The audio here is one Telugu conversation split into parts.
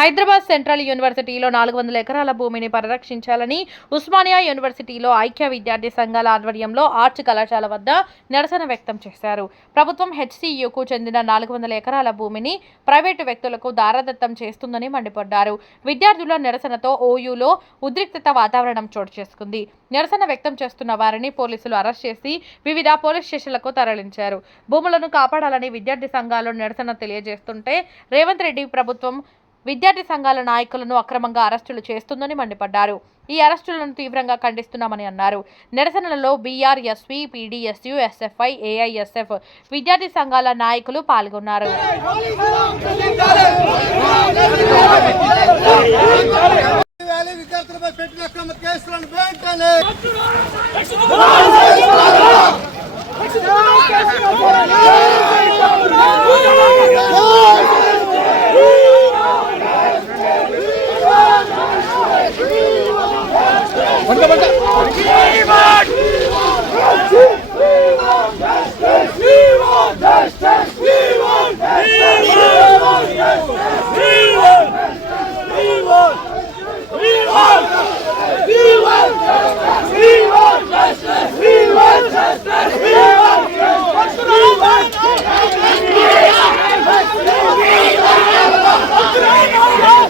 హైదరాబాద్ సెంట్రల్ యూనివర్సిటీలో నాలుగు వందల ఎకరాల భూమిని పరిరక్షించాలని ఉస్మానియా యూనివర్సిటీలో ఐక్య విద్యార్థి సంఘాల ఆధ్వర్యంలో ఆర్ట్స్ కళాశాల వద్ద నిరసన వ్యక్తం చేశారు. ప్రభుత్వం హెచ్సియుకు చెందిన నాలుగు వందల ఎకరాల భూమిని ప్రైవేటు వ్యక్తులకు దారదత్తం చేస్తుందని మండిపడ్డారు. విద్యార్థుల నిరసనతో ఓయూలో ఉద్రిక్తత వాతావరణం చోటు చేసుకుంది. నిరసన వ్యక్తం చేస్తున్న వారిని పోలీసులు అరెస్ట్ చేసి వివిధ పోలీస్ స్టేషన్లకు తరలించారు. భూములను కాపాడాలని విద్యార్థి సంఘాలు నిరసన తెలియజేస్తుంటే రేవంత్ రెడ్డి ప్రభుత్వం విద్యార్థి సంఘాల నాయకులను అక్రమంగా అరెస్టులు చేస్తుందని మండిపడ్డారు ఈ అరెస్టులను తీవ్రంగా ఖండిస్తున్నామని అన్నారు నిరసనలలో బీఆర్ఎస్వి పీడీఎస్యు ఎస్ఎఫ్ఐ ఏఐఎస్ఎఫ్ విద్యార్థి సంఘాల నాయకులు పాల్గొన్నారు విద్యార్థులపై పెట్టిన అక్రమ కేసులను వెంటనే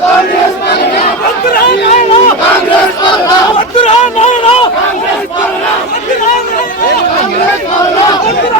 Olha Congress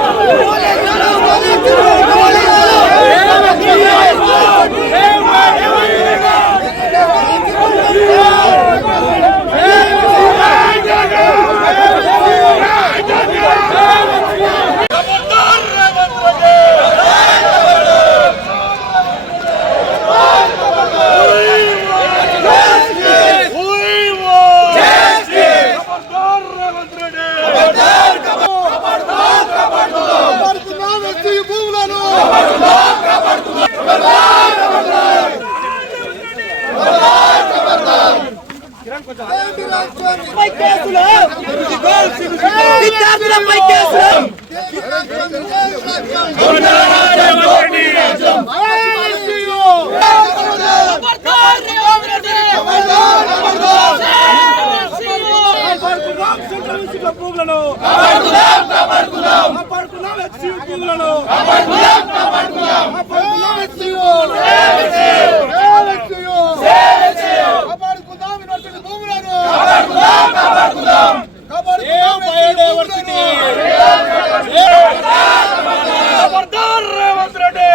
ఖబర్దార్ రేవంత్ రెడ్డి.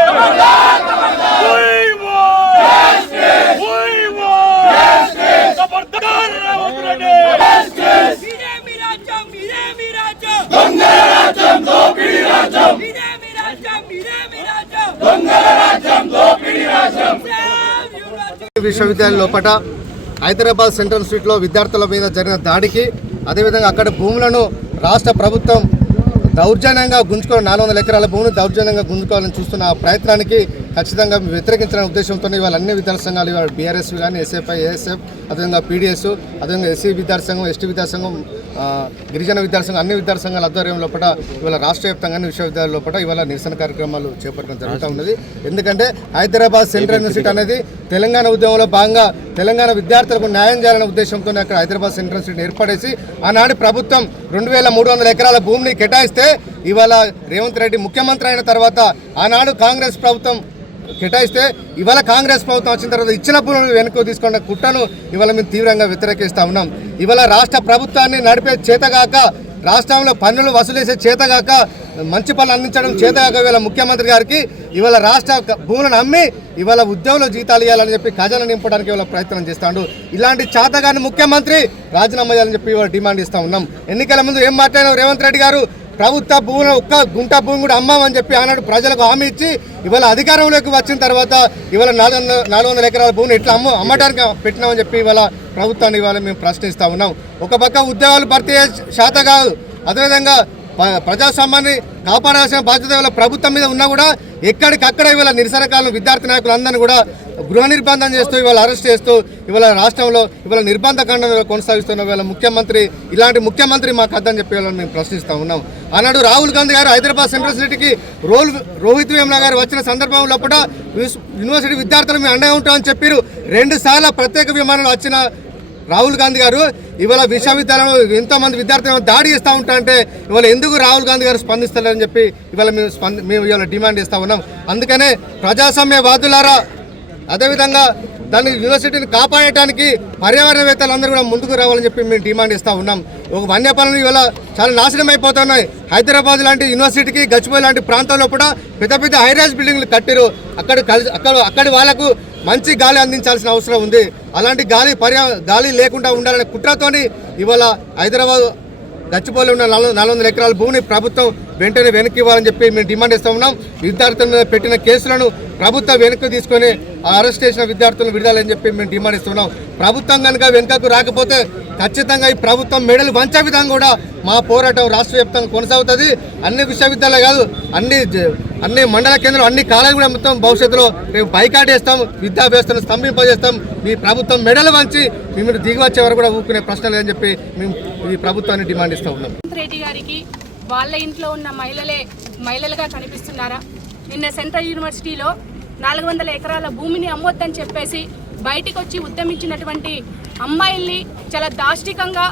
ఖబర్దార్ రేవంత్ రెడ్డి. రాజ్యం విశ్వవిద్యాలయం లోపల హైదరాబాద్ సెంట్రల్ స్ట్రీట్లో విద్యార్థుల మీద జరిగిన దాడికి అదేవిధంగా అక్కడ భూములను రాష్ట్ర ప్రభుత్వం దౌర్జన్యంగా గుంజుకోవాలి నాలుగు వందల ఎకరాల భూమిని దౌర్జన్యంగా గుంజుకోవాలని చూస్తున్న ప్రయత్నానికి ఖచ్చితంగా వ్యతిరేకించిన ఉద్దేశంతో ఇవాళ అన్ని విద్యార్థి సంఘాలు ఇవాళ బీఆర్ఎస్ కానీ ఎస్ఎఫ్ఐ ఏఎస్ఎఫ్ అదేవిధంగా పీడిఎస్ అదేవిధంగా ఎస్సీ విద్యార్థి సంఘం ఎస్టీ విద్యార్థి సంఘం గిరిజన విద్యార్థి సంఘం అన్ని విద్యార్థి సంఘాల ఆధ్వర్యం లోపల ఇవాళ రాష్ట్ర వ్యాప్తంగా అన్ని విశ్వవిద్యాలయాల లోపల ఇవాళ నిరసన కార్యక్రమాలు చేపట్టడం జరుగుతూ ఉన్నది. ఎందుకంటే హైదరాబాద్ సెంట్రల్ యూనివర్సిటీ అనేది తెలంగాణ ఉద్యమంలో భాగంగా తెలంగాణ విద్యార్థులకు న్యాయం చేయాలనే ఉద్దేశంతోనే అక్కడ హైదరాబాద్ సెంట్రల్ యూనివర్సిటీని ఏర్పడేసి ఆనాటి ప్రభుత్వం రెండు వేల మూడు వందల ఎకరాల భూమిని కేటాయిస్తే ఇవాళ రేవంత్ రెడ్డి ముఖ్యమంత్రి అయిన తర్వాత ఆనాడు కాంగ్రెస్ ప్రభుత్వం కేటాయిస్తే ఇవాళ కాంగ్రెస్ ప్రభుత్వం వచ్చిన తర్వాత ఇచ్చిన భూములను వెనుక తీసుకున్న కుట్రను ఇవాళ మేము తీవ్రంగా వ్యతిరేకిస్తా ఉన్నాం. ఇవాళ రాష్ట్ర ప్రభుత్వాన్ని నడిపే చేతగాక రాష్ట్రంలో పన్నులు వసూలు చేసే చేతగాక మంచి పనులు అందించడం చేతగాక ఇవాళ ముఖ్యమంత్రి గారికి ఇవాళ రాష్ట్ర భూములను అమ్మి ఇవాళ ఉద్యోగులు జీతాలు ఇవ్వాలని చెప్పి ఖజానా నింపడానికి ఇవాళ ప్రయత్నం చేస్తాడు. ఇలాంటి చేతగాని ముఖ్యమంత్రి రాజీనామా చేయాలని చెప్పి ఇవాళ డిమాండ్ ఇస్తా ఉన్నాం. ఎన్నికల ముందు ఏం మాట్లాడినావు రేవంత్ రెడ్డి గారు? ప్రభుత్వ భూములు ఒక్క గుంట భూమి కూడా అమ్మామని చెప్పి ఆనాడు ప్రజలకు హామీ ఇచ్చి ఇవాళ అధికారంలోకి వచ్చిన తర్వాత ఇవాళ నాలుగు వందల నాలుగు వందల ఎకరాల భూమిని ఎట్లా అమ్మ అమ్మటానికి పెట్టినామని చెప్పి ఇవాళ ప్రభుత్వాన్ని ఇవాళ మేము ప్రశ్నిస్తా ఉన్నాం. ఒక పక్క ఉద్యోగాలు భర్తీ శాత కాదు. అదేవిధంగా ప్రజాస్వామ్యాన్ని కాపాడాల్సిన బాధ్యత ఇవాళ ప్రభుత్వం మీద ఉన్నా కూడా ఎక్కడికక్కడ ఇవాళ నిరసనకాలను విద్యార్థి నాయకులందరినీ కూడా గృహ నిర్బంధం చేస్తూ ఇవాళ అరెస్ట్ చేస్తూ ఇవాళ రాష్ట్రంలో ఇవాళ నిర్బంధ ఖండం కొనసాగిస్తున్న ఇవాళ ముఖ్యమంత్రి ఇలాంటి ముఖ్యమంత్రి మాకు అర్థం చెప్పే మేము ప్రశ్నిస్తూ ఉన్నాం. ఆనాడు రాహుల్ గాంధీ గారు హైదరాబాద్ సెంట్రల్ సిటీకి రోల్ రోహిత్ వేమ్లా గారు వచ్చిన సందర్భంలో యూనివర్సిటీ విద్యార్థులు మేము అండగా ఉంటామని చెప్పారు. రెండు సార్లు ప్రత్యేక విమానాలు వచ్చిన రాహుల్ గాంధీ గారు ఇవాళ విశ్వవిద్యాలయంలో ఎంతోమంది విద్యార్థులు దాడి చేస్తూ ఉంటారంటే ఇవాళ ఎందుకు రాహుల్ గాంధీ గారు స్పందిస్తలేరని చెప్పి ఇవాళ మేము స్పంది మేము ఇవాళ డిమాండ్ చేస్తూ ఉన్నాం. అందుకనే ప్రజాస్వామ్యవాదులారా అదేవిధంగా దాన్ని యూనివర్సిటీని కాపాడటానికి పర్యావరణవేత్తలు అందరూ కూడా ముందుకు రావాలని చెప్పి మేము డిమాండ్ ఇస్తూ ఉన్నాం. ఒక వన్యపాలన ఇవాళ చాలా నాశనం అయిపోతున్నాయి. హైదరాబాద్ లాంటి యూనివర్సిటీకి గచ్చిపోయి లాంటి ప్రాంతాల్లో కూడా పెద్ద పెద్ద హైరాజ్ బిల్డింగ్లు కట్టారు. అక్కడ కలిసి అక్కడ అక్కడి వాళ్ళకు మంచి గాలి అందించాల్సిన అవసరం ఉంది. అలాంటి గాలి పర్యా గాలి లేకుండా ఉండాలనే కుట్రతోని ఇవాళ హైదరాబాద్ గచ్చిపోలి ఉన్న నాలుగు వందల ఎకరాల భూమిని ప్రభుత్వం వెంటనే వెనక్కి ఇవ్వాలని చెప్పి మేము డిమాండ్ ఇస్తా ఉన్నాం. విద్యార్థుల మీద పెట్టిన కేసులను ప్రభుత్వం వెనక్కి తీసుకొని ఆ అరెస్ట్ చేసిన విద్యార్థులను విడుదలని చెప్పి మేము డిమాండ్ ఇస్తున్నాం ప్రభుత్వం కనుక వెనుకకు రాకపోతే ఖచ్చితంగా ఈ ప్రభుత్వం మెడలు వంచే విధంగా కూడా మా పోరాటం రాష్ట్ర వ్యాప్తంగా కొనసాగుతుంది. అన్ని విశ్వవిద్యాలయాలు కాదు అన్ని అన్ని మండల కేంద్రం అన్ని కాలేజీలు కూడా మొత్తం భవిష్యత్తులో మేము బైకాట్ చేస్తాం విద్యా స్తంభింపజేస్తాం మీ ప్రభుత్వం మెడలు వంచి మేము దిగి వచ్చే వరకు కూడా ఊరుకునే ప్రశ్న లేదని చెప్పి మేము ఈ ప్రభుత్వాన్ని డిమాండ్ ఇస్తూ ఉన్నాం. రెడ్డి గారికి వాళ్ళ ఇంట్లో ఉన్న మహిళలే మహిళలుగా కనిపిస్తున్నారా? నిన్న సెంట్రల్ యూనివర్సిటీలో నాలుగు వందల ఎకరాల భూమిని అమ్మొద్దని చెప్పేసి బయటికి వచ్చి ఉద్యమించినటువంటి అమ్మాయిల్ని చాలా దాష్టికంగా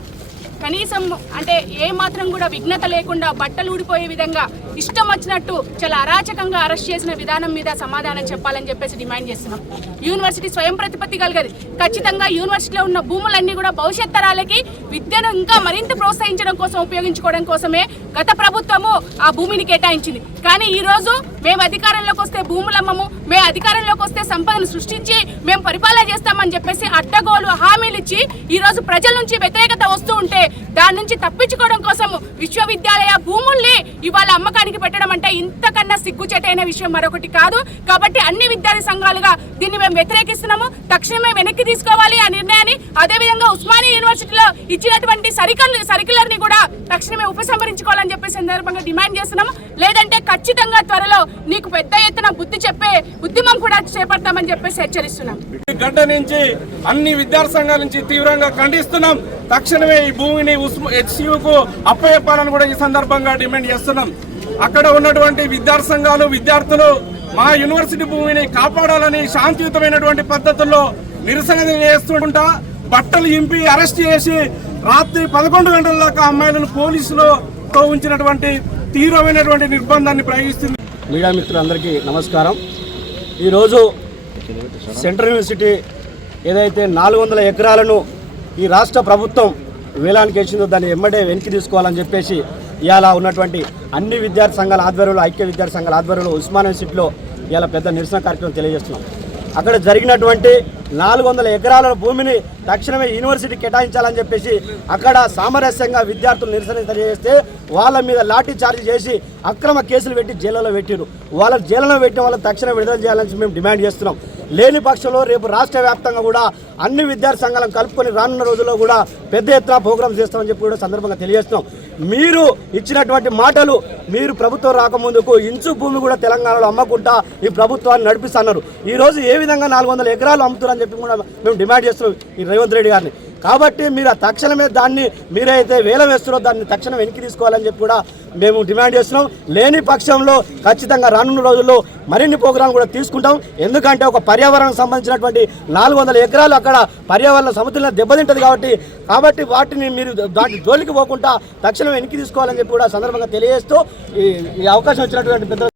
కనీసం అంటే ఏ మాత్రం కూడా విఘ్నత లేకుండా బట్టలు ఊడిపోయే విధంగా ఇష్టం వచ్చినట్టు చాలా అరాచకంగా అరెస్ట్ చేసిన విధానం మీద సమాధానం చెప్పాలని చెప్పేసి డిమాండ్ చేస్తున్నాం. యూనివర్సిటీ స్వయం ప్రతిపత్తి కలిగదు. ఖచ్చితంగా యూనివర్సిటీలో ఉన్న భూములన్నీ కూడా భవిష్యత్ తరాలకి విద్యను ఇంకా మరింత ప్రోత్సహించడం కోసం ఉపయోగించుకోవడం కోసమే గత ప్రభుత్వము ఆ భూమిని కేటాయించింది. కానీ ఈ రోజు మేము అధికారంలోకి వస్తే భూములమ్మము మేము అధికారంలోకి వస్తే సంపదను సృష్టించి మేము పరిపాలన చేస్తామని చెప్పేసి అడ్డగోలు హామీలు ఇచ్చి ఈ రోజు ప్రజల నుంచి వ్యతిరేకత వస్తూ ఉంటే దాని నుంచి తప్పించుకోవడం కోసం విశ్వవిద్యాలయ భూముల్ని ఇవాళ అమ్మకానికి పెట్టడం అంటే ఇంతకన్నా సిగ్గుచేటైన విషయం మరొకటి కాదు. కాబట్టి అన్ని విద్యార్థి సంఘాలుగా దీన్ని మేము వ్యతిరేకిస్తున్నాము. తక్షణమే వెనక్కి తీసుకోవాలి ఆ నిర్ణయాన్ని. అదేవిధంగా ఉస్మానియా యూనివర్సిటీలో ఇచ్చినటువంటి సరికల్ సర్క్యులర్ని కూడా తక్షణమే ఉపసంహరించుకోవాలి అని చెప్పి సందర్భంగా డిమాండ్ చేస్తున్నాము. లేదంటే ఖచ్చితంగా త్వరలో నీకు పెద్ద ఎత్తున బుద్ధి చెప్పే ఉద్యమం కూడా చేపడతామని చెప్పేసి హెచ్చరిస్తున్నాం. గడ్డ నుంచి అన్ని విద్యార్థి సంఘాల నుంచి తీవ్రంగా ఖండిస్తున్నాం. తక్షణమే ఈ భూమిని హెచ్సియుకు అప్పచెప్పాలని కూడా ఈ సందర్భంగా డిమాండ్ చేస్తున్నాం. అక్కడ ఉన్నటువంటి విద్యార్థి సంఘాలు విద్యార్థులు మా యూనివర్సిటీ భూమిని కాపాడాలని శాంతియుతమైనటువంటి పద్ధతుల్లో నిరసన చేస్తుంటా బట్టలు ఇంపి అరెస్ట్ చేసి రాత్రి పదకొండు గంటల దాకా అమ్మాయిలను పోలీసులు ఉంచినటువంటి తీవ్రమైనటువంటి నిర్బంధాన్ని ప్రయోగిస్తుంది. మీడియా మిత్రులందరికీ నమస్కారం. ఈరోజు సెంట్రల్ యూనివర్సిటీ ఏదైతే నాలుగు వందల ఎకరాలను ఈ రాష్ట్ర ప్రభుత్వం వేలానికి వేసిందో దాన్ని ఎమ్మడే వెనక్కి తీసుకోవాలని చెప్పేసి ఇవాళ ఉన్నటువంటి అన్ని విద్యార్థి సంఘాల ఆధ్వర్యంలో ఐక్య విద్యార్థి సంఘాల ఆధ్వర్యంలో ఉస్మానియా సిటీలో ఇవాళ పెద్ద నిరసన కార్యక్రమం తెలియజేస్తున్నాం. అక్కడ జరిగినటువంటి నాలుగు వందల ఎకరాల భూమిని తక్షణమే యూనివర్సిటీ కేటాయించాలని చెప్పేసి అక్కడ సామరస్యంగా విద్యార్థులు నిరసన తెలియజేస్తే వాళ్ళ మీద లాఠీ చార్జ్ చేసి అక్రమ కేసులు పెట్టి జైల్లో పెట్టారు వాళ్ళ జైల్లో పెట్టిన వాళ్ళని తక్షణం విడుదల చేయాలని మేము డిమాండ్ చేస్తున్నాం. లేని పక్షంలో రేపు రాష్ట్ర వ్యాప్తంగా కూడా అన్ని విద్యార్థి సంఘాలను కలుపుకొని రానున్న రోజుల్లో కూడా పెద్ద ఎత్తున ప్రోగ్రామ్స్ చేస్తామని చెప్పి కూడా సందర్భంగా తెలియజేస్తున్నాం. మీరు ఇచ్చినటువంటి మాటలు మీరు ప్రభుత్వం రాకముందుకు ఇంచు భూమి కూడా తెలంగాణలో అమ్మకుండా ఈ ప్రభుత్వాన్ని నడిపిస్తున్నారు ఈరోజు ఏ విధంగా నాలుగు వందల ఎకరాలు అమ్ముతారని చెప్పి కూడా మేము డిమాండ్ చేస్తున్నాం ఈ రేవంత్ రెడ్డి గారిని. కాబట్టి మీరు ఆ తక్షణమే దాన్ని మీరైతే వేల వేస్తున్నారో దాన్ని తక్షణం వెనక్కి తీసుకోవాలని చెప్పి కూడా మేము డిమాండ్ చేస్తున్నాం. లేని పక్షంలో ఖచ్చితంగా రానున్న రోజుల్లో మరిన్ని ప్రోగ్రాంలు కూడా తీసుకుంటాం. ఎందుకంటే ఒక పర్యావరణం సంబంధించినటువంటి నాలుగు వందల ఎకరాలు అక్కడ పర్యావరణ సముద్రం దెబ్బతింటది కాబట్టి కాబట్టి వాటిని మీరు దాటి జోలికి పోకుండా తక్షణం వెనక్కి తీసుకోవాలని చెప్పి కూడా సందర్భంగా తెలియజేస్తూ ఈ అవకాశం వచ్చినటువంటి పెద్ద